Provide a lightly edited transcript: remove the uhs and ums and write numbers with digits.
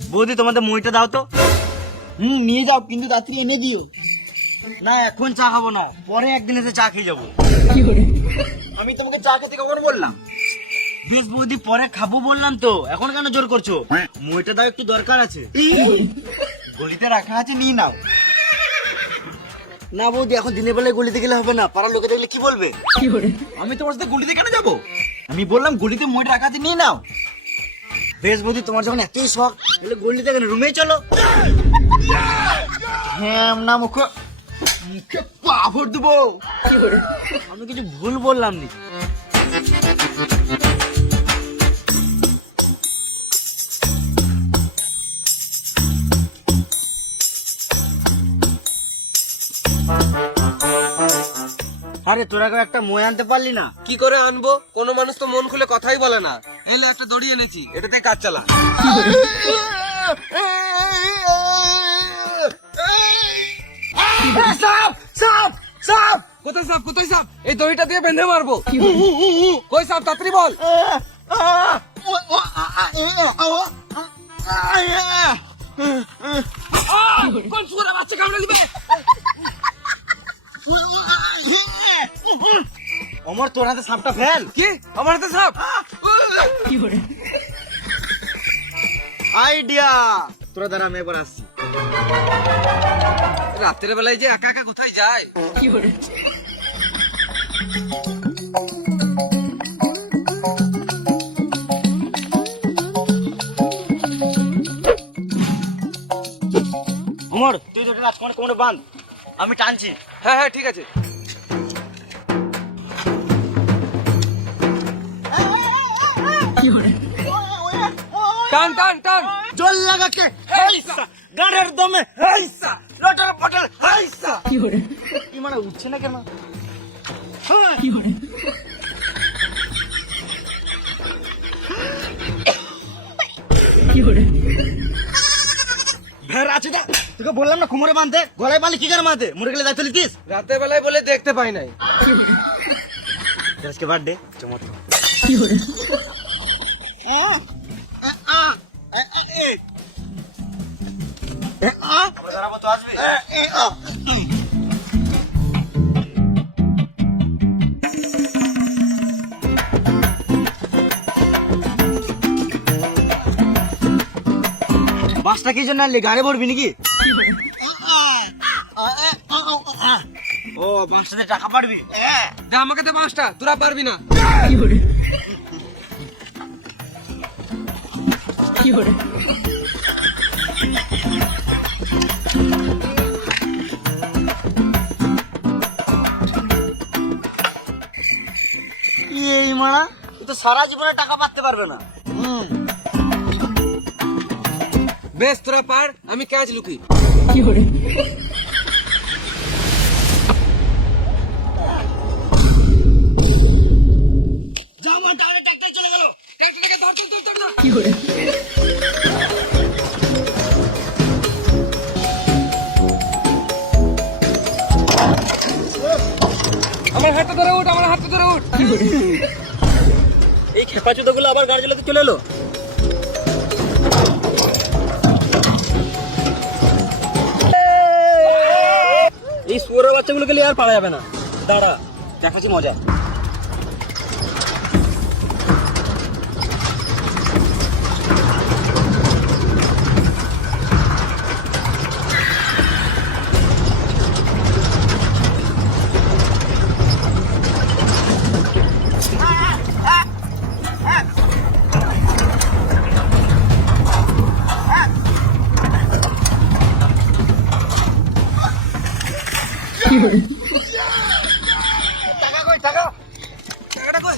বৌদি তোমাদের মইটা দাও তো। নিয়ে যাও, কিন্তু রাত্রি এনে দিও। না এখন চা খাবো না, পরে একদিন এসে চা খেয়ে যাবো। আমি তোমাকে চা খেতে কখন বললাম? বেশ বৌদি পরে খাবো বললাম তো, এখন কেন জোর করছো? মইটা দাও, একটু দরকার আছে। গলিতে রাখা আছে, নিয়ে নাও। না বৌদি এখন দিনের বেলায় গলিতে গেলে হবে না, পাড়ার লোকে দেখলে কি বলবে? আমি তোমার সাথে গলিতে কেন যাবো? আমি বললাম গলিতে মই রাখা আছে, নিয়ে নাও। বেশ বৌদি তোমার যখন এতই শখ, তাহলে গলিতে গেলে রুমে চলো। হ্যাঁ না, মুখে পাভর দেবো। আমি কিছু ভুল বললাম নি? আরে তোরা কেউ একটা মই আনতে পারলি না? কি করে আনবো? কোনো মানুষ তো মন খুলে কথাই বলে না। এলে একটা দড়ি এনেছি, এটাতে কাজ চালা। সাপ সাপ সাপ! কোথায় সাপ? কোথায় সাপ? এই দড়িটা দিয়ে বেঁধে মারবো। কই সাপ? তাড়াতাড়ি বল। কোন শুয়োরের বাচ্চা কামড়ে দিবে? অমর তোর হাতে সাপটা ফেল। কি? আমার হাতে সাপ? আইডিয়া! তোরা দাঁড়া, আমি একবার আসছি। রাত্রের বেলায় যে একা একা কোথায় যায়? অমর তুই তো রাজকুমার কোমরে বাঁধ, আমি টানছি। হ্যাঁ হ্যাঁ ঠিক আছে। টান টান টান। জল লাগাকে হাইসা, গাড়ের দমে হাইসা, লটার পটল হাইসা। কি মানে উঠছে না কেন? ভেড়া আছে না? তোকে বললাম না কোমরে বাঁধতে, গলায় বাঁধলে কি করে বাঁধে? মরে গেলে দায়িত্ব লিতিস? রাতের বেলায় বলে দেখতে পাই নাই। আজকে বার্থডে চমৎকার। আমরা দাঁড়াবো তো, আসবি? বাসটা কি জন্য আনলি? গাড়ি ভরবি নাকি? ও বাসটাতে টাকা পারবি? দে আমাকে দে 5টা, তোরা পারবি না। এই মারা, তুই তো সারা জীবনে টাকা পাতে পারবে না। বেশ তোরা পার, আমি ক্যাচ লুকি। যা আমার টাকা ট্রাক্টর চলে গেল। ট্রাক্টরটাকে ধর ধর ধর না। আমার হাতটা ধরে উঠ, আমার হাতটা ধরে উঠ। এই খেপা চুদা গুলো আবার গাড়ি চালাতে চলে এলো। এই শুয়োরের বাচ্চাগুলো গেলে আর পারা যাবে না। দাঁড়া, দেখাচ্ছি মজা। টাকা কই? টাকা টাকাটা কই?